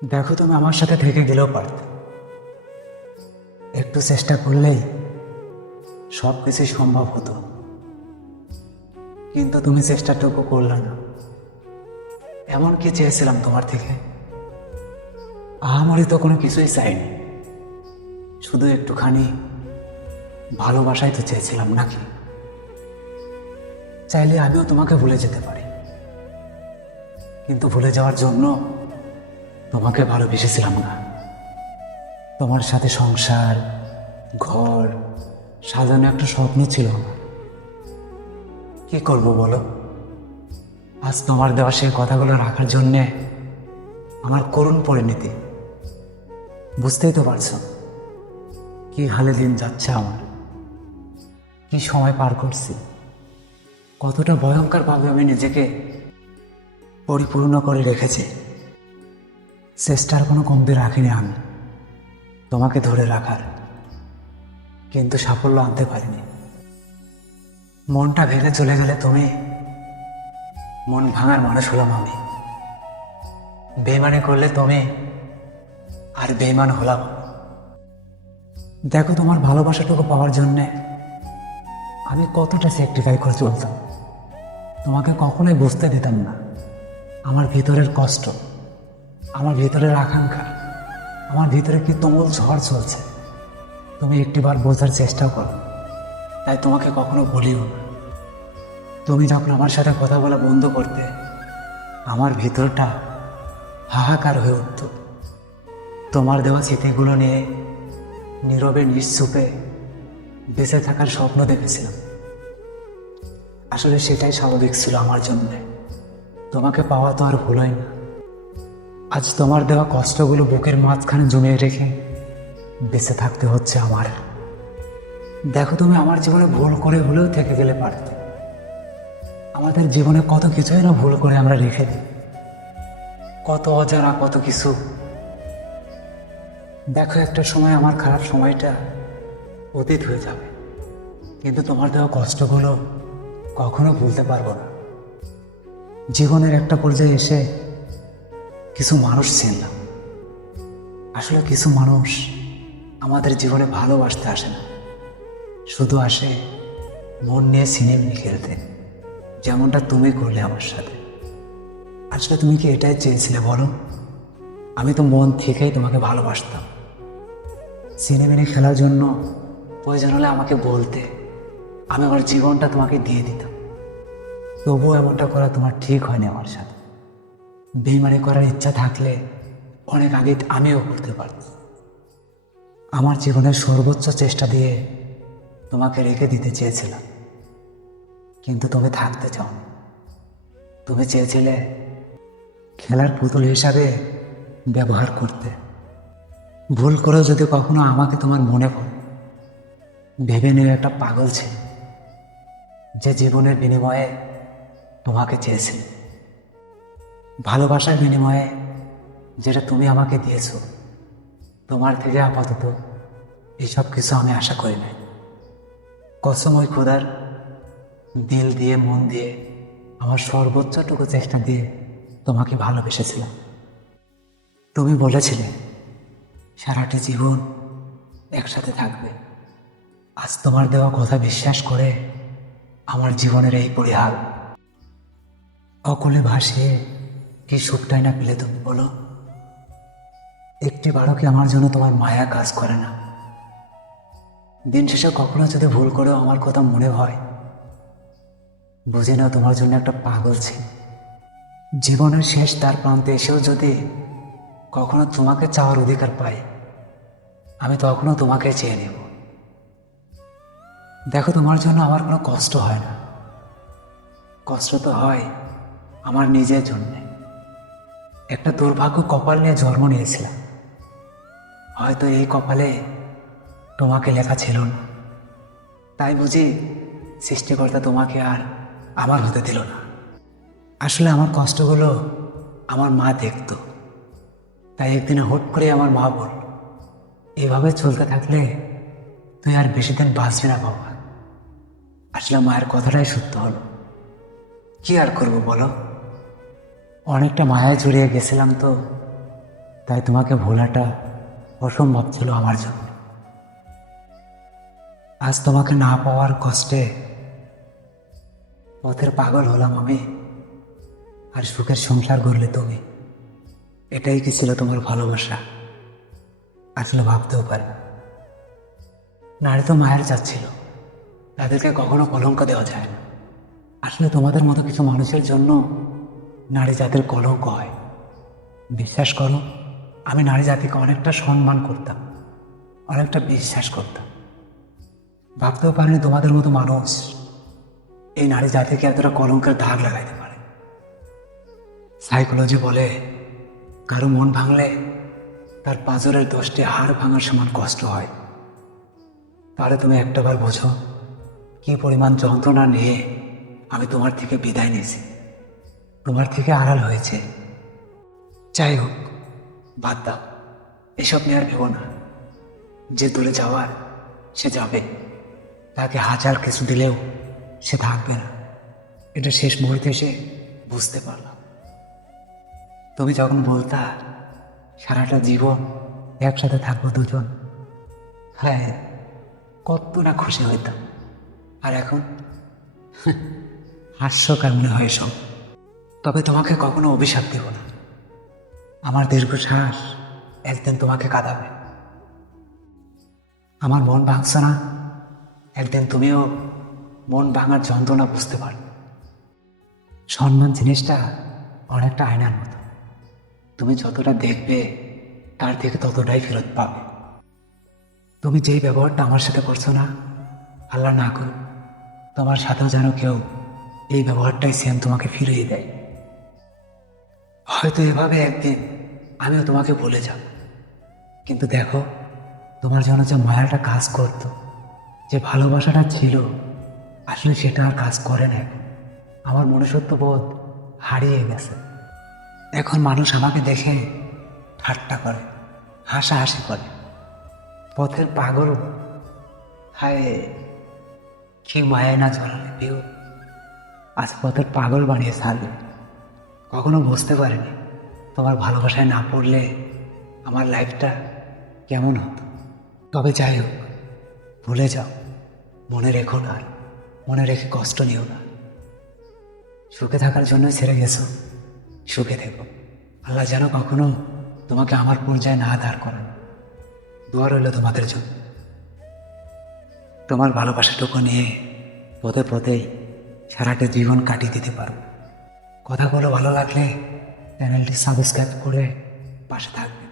দেখো, তুমি আমার সাথে থেকে গেলেও পারতে। একটু চেষ্টা করলেই সব কিছুই সম্ভব হতো, কিন্তু তুমি চেষ্টাটুকু করলে না। এমন কি চেয়েছিলাম তোমার থেকে? আমারই তো কোনো কিছুই চাইনি, শুধু একটুখানি ভালোবাসাই তো চেয়েছিলাম, নাকি? চাইলে আমিও তোমাকে ভুলে যেতে পারি, কিন্তু ভুলে যাওয়ার জন্য তোমাকে ভালোবেসেছিলাম না। তোমার সাথে সংসার, ঘর সাজানো একটা স্বপ্ন ছিল আমার। কি করব বলো? আজ তোমার দেওয়া সেই কথাগুলো রাখার জন্যে আমার করুণ পরিণতি। বুঝতেই তো পারছো কি হালে দিন যাচ্ছে আমার, কি সময় পার করছি, কতটা ভয়ঙ্করভাবে আমি নিজেকে পরিপূর্ণ করে রেখেছি। চেষ্টার কোনো কমতি রাখিনি আমি তোমাকে ধরে রাখার, কিন্তু সাফল্য আনতে পারিনি। মনটা ভেঙে চলে গেলে তুমি, মন ভাঙার মানুষ হলাম আমি। বেইমানি করলে তুমি, আর বেইমান হলাম। দেখো, তোমার ভালোবাসাটুকু পাওয়ার জন্যে আমি কতটা স্যাক্রিফাই করে চলতাম। তোমাকে কখনোই বুঝতে দিতাম না আমার ভিতরের কষ্ট, আমার ভিতরের আকাঙ্ক্ষা, আমার ভিতরে কি তুমুল ঝড় চলছে। তুমি একটিবার বোঝার চেষ্টা করো, তাই তোমাকে কখনো বলিও না। তুমি যখন আমার সাথে কথা বলা বন্ধ করতে, আমার ভিতরটা হাহাকার হয়ে উঠত। তোমার দেওয়া স্মৃতিগুলো নিয়ে নীরবে নিশ্চুপে বেঁচে থাকার স্বপ্ন দেখেছিলাম। আসলে সেটাই স্বাভাবিক ছিল আমার জন্য। তোমাকে পাওয়া তো আর ভুলোই না। আজ তোমার দেওয়া কষ্টগুলো বুকের মাঝখানে জমিয়ে রেখে বেঁচে থাকতে হচ্ছে আমার। দেখো, তুমি আমার জীবনে ভুল করে হলেও থেকে গেলে পারতে। আমাদের জীবনে কত কিছুই না ভুল করে আমরা রেখে দিই, কত অজানা কত কিছু। দেখো, একটা সময় আমার খারাপ সময়টা অতীত হয়ে যাবে, কিন্তু তোমার দেওয়া কষ্টগুলো কখনো ভুলতে পারবো না। জীবনের একটা পর্যায়ে এসে কিছু মানুষ চিনলাম। আসলে কিছু মানুষ আমাদের জীবনে ভালোবাসতে আসে না, শুধু আসে মন নিয়ে সিনেমি খেলতে, যেমনটা তুমি করলে আমার সাথে। আসলে তুমি কি এটাই চেয়েছিলে বলো? আমি তো মন থেকেই তোমাকে ভালোবাসতাম। সিনেমিনে খেলার জন্য প্রয়োজন হলে আমাকে বলতে, আমি আমার জীবনটা তোমাকে দিয়ে দিতাম। তবুও এমনটা করা তোমার ঠিক হয়নি আমার সাথে। বেইমানি করার ইচ্ছা থাকলে অনেক আগে আমিও করতে পারতাম। আমার জীবনের সর্বোচ্চ চেষ্টা দিয়ে তোমাকে রেখে দিতে চেয়েছিলাম, কিন্তু তুমি থাকতে চাও। তুমি চেয়েছিলে খেলার পুতুল হিসাবে ব্যবহার করতে। ভুল করেও যদি কখনো আমাকে তোমার মনে পড়ে, ভেবে নিয়ে একটা পাগল ছিল যে জীবনের বিনিময়ে তোমাকে চেয়েছিল। ভালোবাসার বিনিময়ে যেটা তুমি আমাকে দিয়েছো, তোমার থেকে আপাতত এইসব কিছু আমি আশা করি না। কসম ওই খোদার, দিল দিয়ে মন দিয়ে আমার সর্বোচ্চটুকু চেষ্টা দিয়ে তোমাকে ভালোবেসেছিলাম। তুমি বলেছিলে সারাটি জীবন একসাথে থাকবে। আজ তোমার দেওয়া কথা বিশ্বাস করে আমার জীবনের এই পরিহার। অকলে ভাসিয়ে কি সুখটাই না পেলে তুমি বলো? একটি বারও কি আমার জন্য তোমার মায়া কাজ করে না? দিন শেষে কখনো যদি ভুল করেও আমার কথা মনে হয়, বুঝি না তোমার জন্য একটা পাগল ছিল। জীবনের শেষ তার প্রান্তে এসেও যদি কখনো তোমাকে চাওয়ার অধিকার পাই, আমি তখনও তোমাকে চেয়ে নেব। দেখো, তোমার জন্য আমার কোনো কষ্ট হয় না। কষ্ট তো হয় আমার নিজের জন্যে। একটা দুর্ভাগ্য কপাল নিয়ে জন্ম নিয়েছিলাম। হয়তো এই কপালে তোমাকে লেখা ছিল না, তাই বুঝি সৃষ্টিকর্তা তোমাকে আর আমার হতে দিল না। আসলে আমার কষ্টগুলো আমার মা দেখত, তাই একদিনে হুট করে আমার মা বলল, এভাবে চলতে থাকলে তুই আর বেশি দিন বাঁচবি না বাবা। আসলে মায়ের কথাটাই সত্য হলো। কি আর করবো বলো? অনেকটা মায়ায় জড়িয়ে গেছিলাম তো, তাই তোমাকে ভোলাটা অসম্ভব ছিল আমার জন্য। আজ তোমাকে না পাওয়ার কষ্টে পথের পাগল হলাম আমি, আর সুখের সংসার গড়লে তুমি। এটাই কি ছিল তোমার ভালোবাসা? আসলে ভাবতেও পারি না। নারী তো মায়ের যাচ্ছিল, তাদেরকে কখনো কলঙ্ক দেওয়া যায় না। আসলে তোমাদের মতো কিছু মানুষের জন্য নারী জাতির কলঙ্ক হয়। বিশ্বাস করো, আমি নারী জাতিকে অনেকটা সম্মান করতাম, অনেকটা বিশ্বাস করতাম। ভাবতেও পারিনি তোমাদের মতো মানুষ এই নারী জাতিকে এতটা কলঙ্কের দাগ লাগাইতে পারে। সাইকোলজি বলে, কারো মন ভাঙলে তার পাঁজরের 10টি হাড় ভাঙার সমান কষ্ট হয়। তাহলে তুমি একটাবার বোঝো কি পরিমাণ যন্ত্রণা নিয়ে আমি তোমার থেকে বিদায় নিয়েছি, তোমার থেকে আড়াল হয়েছে। যাই হোক, বাদ দাও, এসব নিয়ে আর ভেবো না। যে দূরে যাওয়ার সে যাবে, তাকে হাজার কিছু দিলেও সে থাকবে না। এটা শেষ মুহূর্তে এসে বুঝতে পারলাম। তুমি যখন বলতা সারাটা জীবন একসাথে থাকবো দুজন, হ্যাঁ, কত না খুশি হইতাম। আর এখন হাস্যকর মনে হয় সব। তবে তোমাকে কখনো অভিশাপ দেব না। আমার দীর্ঘশ্বাস একদিন তোমাকে কাঁদাবে। আমার মন ভাঙছে না, একদিন তুমিও মন ভাঙার যন্ত্রণা বুঝতে পারবে। সম্মান জিনিসটা অনেকটা আয়নার মতো, তুমি যতটা দেখবে তার থেকে ততটাই ফেরত পাবে। তুমি যেই ব্যবহারটা আমার সাথে করছো না, আল্লাহ না করুক তোমার সাথেও যেন কেউ এই ব্যবহারটাই সেম তোমাকে ফিরিয়ে দেয়। হয়তো এভাবে একদিন আমিও তোমাকে ভুলে যাব, কিন্তু দেখো, তোমার জন্য যে মায়াটা কাজ করতো, যে ভালোবাসাটা ছিল, আসলে সেটা আর কাজ করে না। আমার মনুষ্যত্ববোধ হারিয়ে গেছে। এখন মানুষ আমাকে দেখে ঠাট্টা করে, হাসাহাসি করে। পথের পাগল, হায় কি মায়ায় না জড়ালে পিউ, আজ পথের পাগল বানিয়ে ছাড়লে। কখনো বুঝতে পারিনি তোমার ভালোবাসায় না পড়লে আমার লাইফটা কেমন হতো। তবে যাই হোক, ভুলে যাও, মনে রেখো না, আর মনে রেখে কষ্ট নিও না। সুখে থাকার জন্যই ছেড়ে গেছো, সুখে থেকো। আল্লাহ যেন কখনো তোমাকে আমার পর্যায়ে না দাঁড় করান। দোয়া রইল তোমাদের জন্য। তোমার ভালোবাসাটুকু নিয়ে পথে পথেই সারাটা জীবন কাটিয়ে দিতে পারো। কথাগুলো ভালো লাগলে চ্যানেলটি সাবস্ক্রাইব করে পাশে থাকবে।